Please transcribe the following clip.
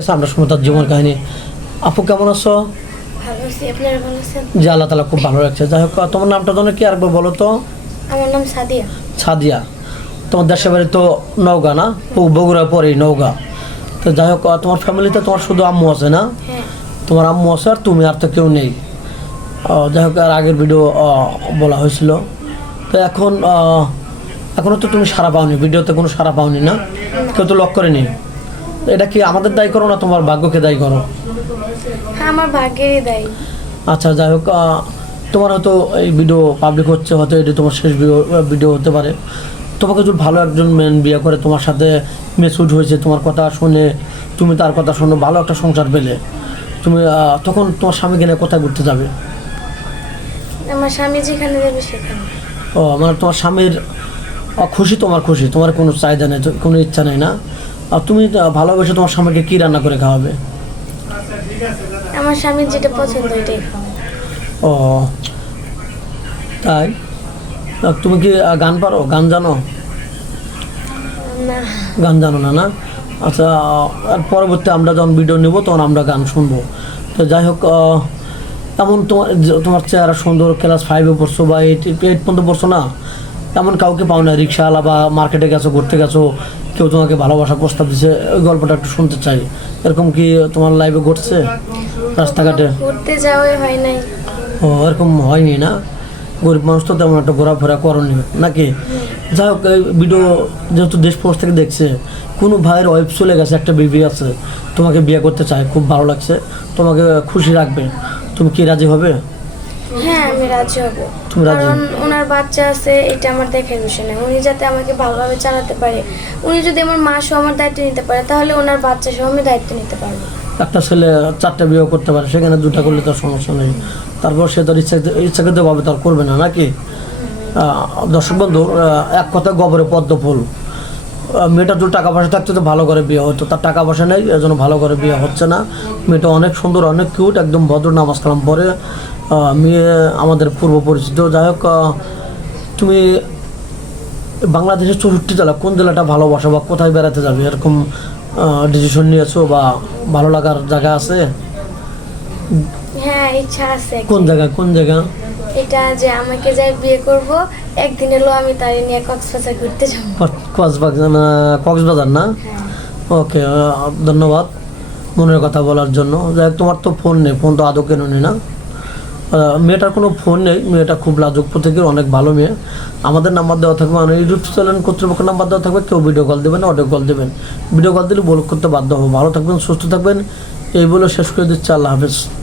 আচ্ছা, আমরা শুনবো তার কাহিনী আপু কেমন আছো জি আল্লাহ তালা খুব ভালো লাগছে যাই হোক তোমার নামটা তোমার কি আরবো বলো তো আমার নাম সাদিয়া সাদিয়া তোমার দেশের বাড়ি তো নৌকা না বগুড়া পরেই নৌকা তো যাই হোক তোমার ফ্যামিলিতে তোমার শুধু আম্মু আছে না হ্যাঁ। তোমার আম্মু আছে আর তুমি আর তো কেউ নেই যাই হোক আর আগের ভিডিও বলা হয়েছিল তো এখন এখনও তো তুমি সারা পাওনি ভিডিওতে কোনো সারা পাওনি না কেউ তো লক করেনি এটা কি আমাদের দায়ী করো না তোমার ভাগ্যকে দায়ী করো হ্যাঁ, আমার ভাগ্যেরই দায়ী আচ্ছা যাই হোক তোমার হয়তো এই ভিডিও পাবলিক হচ্ছে হয়তো এটা তোমার শেষ ভিডিও হতে পারে তোমাকে যদি ভালো একজন মেন বিয়ে করে তোমার সাথে মেসুজ হয়েছে তোমার কথা শুনে তুমি তার কথা শুনে ভালো একটা সংসার পেলে তুমি তখন তোমার স্বামীকে নিয়ে কোথায় ঘুরতে যাবে আমার স্বামী যেখানে যাবে সেখানে ও মানে তোমার স্বামীর খুশি তোমার খুশি তোমার কোনো চাহিদা নেই কোনো ইচ্ছা নেই না আর তুমি ভালোবেসে তোমার স্বামীকে কি রান্না করে খাওয়াবে আমার স্বামী যেটা পছন্দ ওইটাই ও তাই তুমি কি গান পারো গান জানো গান জানো না না আচ্ছা আর পরবর্তী আমরা যখন ভিডিও নেব তখন আমরা গান শুনবো তো যাই হোক এমন তোমার তোমার চেহারা সুন্দর ক্লাস ফাইভে পড়ছো বা এইট এইট পর্যন্ত পড়ছো না এমন কাউকে পাও না রিক্সাওয়ালা বা মার্কেটে গেছো ঘুরতে গেছো কেউ তোমাকে ভালোবাসা প্রস্তাব দিছে ওই গল্পটা একটু শুনতে চাই এরকম কি তোমার লাইফে ঘটছে রাস্তাঘাটে ঘুরতে যাওয়াই হয় নাই ও এরকম হয়নি না গরিব মানুষ তো তেমন একটা ঘোরাফেরা করেনি নাকি যাই হোক ভিডিও যেহেতু দেশ পোস্ট থেকে দেখছে কোনো ভাইয়ের ওয়েব চলে গেছে একটা বিবি আছে তোমাকে বিয়ে করতে চায় খুব ভালো লাগছে তোমাকে খুশি রাখবে তুমি কি রাজি হবে হ্যাঁ আমি রাজি হব কারণ ওনার বাচ্চা আছে এটা আমার দেখার বিষয় না উনি যাতে আমাকে ভালোভাবে চালাতে পারে উনি যদি আমার মা সহ আমার দায়িত্ব নিতে পারে তাহলে ওনার বাচ্চা সহ আমি দায়িত্ব নিতে পারবো একটা ছেলে চারটা বিয়ে করতে পারে সেখানে দুটা করলে তার সমস্যা নেই তারপর সে তার ইচ্ছা ইচ্ছাকৃতভাবে তার করবে না নাকি দর্শক বন্ধু এক কথা গবরে পদ্ম ফুল মেয়েটার যদি টাকা পয়সা থাকতো তো ভালো করে বিয়ে হতো তার টাকা পয়সা নেই এজন্য ভালো করে বিয়ে হচ্ছে না মেয়েটা অনেক সুন্দর অনেক কিউট একদম ভদ্র নামাজ কালাম পরে মেয়ে আমাদের পূর্ব পরিচিত যাই হোক তুমি বাংলাদেশের চৌষট্টি জেলা কোন জেলাটা ভালোবাসো বা কোথায় বেড়াতে যাবে এরকম ডিসিশন নিয়েছো বা ভালো লাগার জায়গা আছে হ্যাঁ ইচ্ছা আছে কোন জায়গা কোন জায়গা এটা যে আমাকে যাই বিয়ে করব একদিন এলো আমি তারে নিয়ে কক্সবাজার ঘুরতে যাব কক্সবাজার কক্সবাজার না হ্যাঁ। ওকে ধন্যবাদ মনের কথা বলার জন্য যাই তোমার তো ফোন নেই ফোন তো আদৌ কেন নেই না মেয়েটার কোনো ফোন নেই মেয়েটা খুব লাজুক প্রত্যেকের অনেক ভালো মেয়ে আমাদের নাম্বার দেওয়া থাকবে মানে ইউটিউব চ্যানেল কর্তৃপক্ষ নাম্বার দেওয়া থাকবে কেউ ভিডিও কল দেবেন অডিও কল দেবেন ভিডিও কল দিলে বল করতে বাধ্য হবো ভালো থাকবেন সুস্থ থাকবেন এই বলে শেষ করে দিচ্ছে আল্লাহ হাফেজ